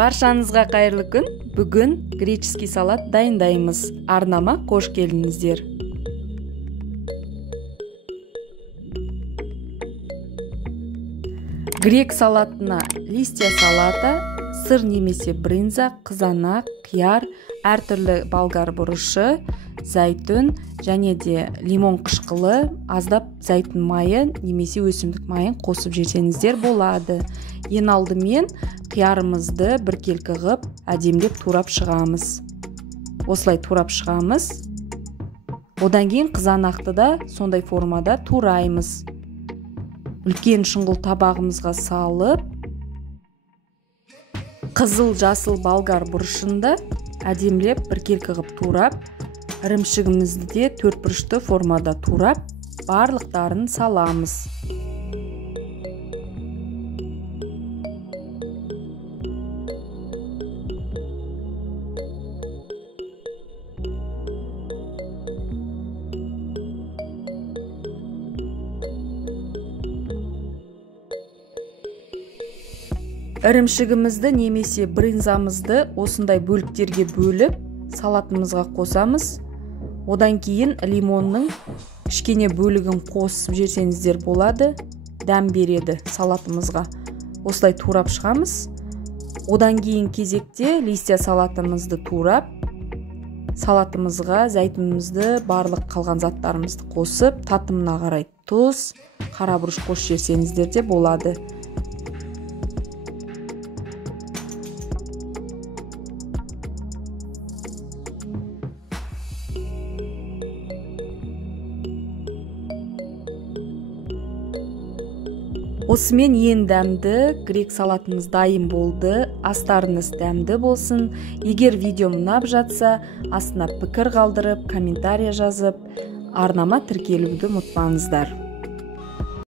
Баршаңызға қайырлы күн. Бүгін греческий салат дайындаймыз. Арнама қош келдіңіздер. Грек салатына листья салата, сыр немесе брынза, қызанақ, қияр, әртүрлі болгар бұрышы, зәйтүн және де лимон қышқылы, аздап зәйтүн майы немесе өсімдік майын қосып жесеңіздер болады. Ең алдымен қиярымызды біркелкі ғып, әдемдеп турап шығамыз. Осылай турап шығамыз. Одан кейін қызанақты да сондай формада тураймыз. Үлкен шұңғыл табағымызға салып, қызыл жасыл болгар бұрышында әдемлеп біркелкі ғып турап, ірімшігімізді де төртбұрышты формада турап, барлықтарын саламыз. Ірімшігімізді немесе брынзамызды осындай бөліктерге бөліп, салатымызға қосамыз. Одан кейін лимонның кішкене бөлігін қосып жесеңіздер болады. Дәм береді салатымызға. Осылай турап шығамыз. Одан кейін кезекте листья салатымызды турап, салатымызға зәйтүнімізді, барлық қалған заттарымызды қосып, татымына қарай тұз, қара бұрыш қосып жесеңіздер де болады. Осымен ең дәмді грек салатымыз дайын болды. Астарыңыз дәмді болсын. Егер видеом ұнап жатса, астына пікір қалдырып, комментария жазып, арнама тіркелуді ұмытпаңыздар.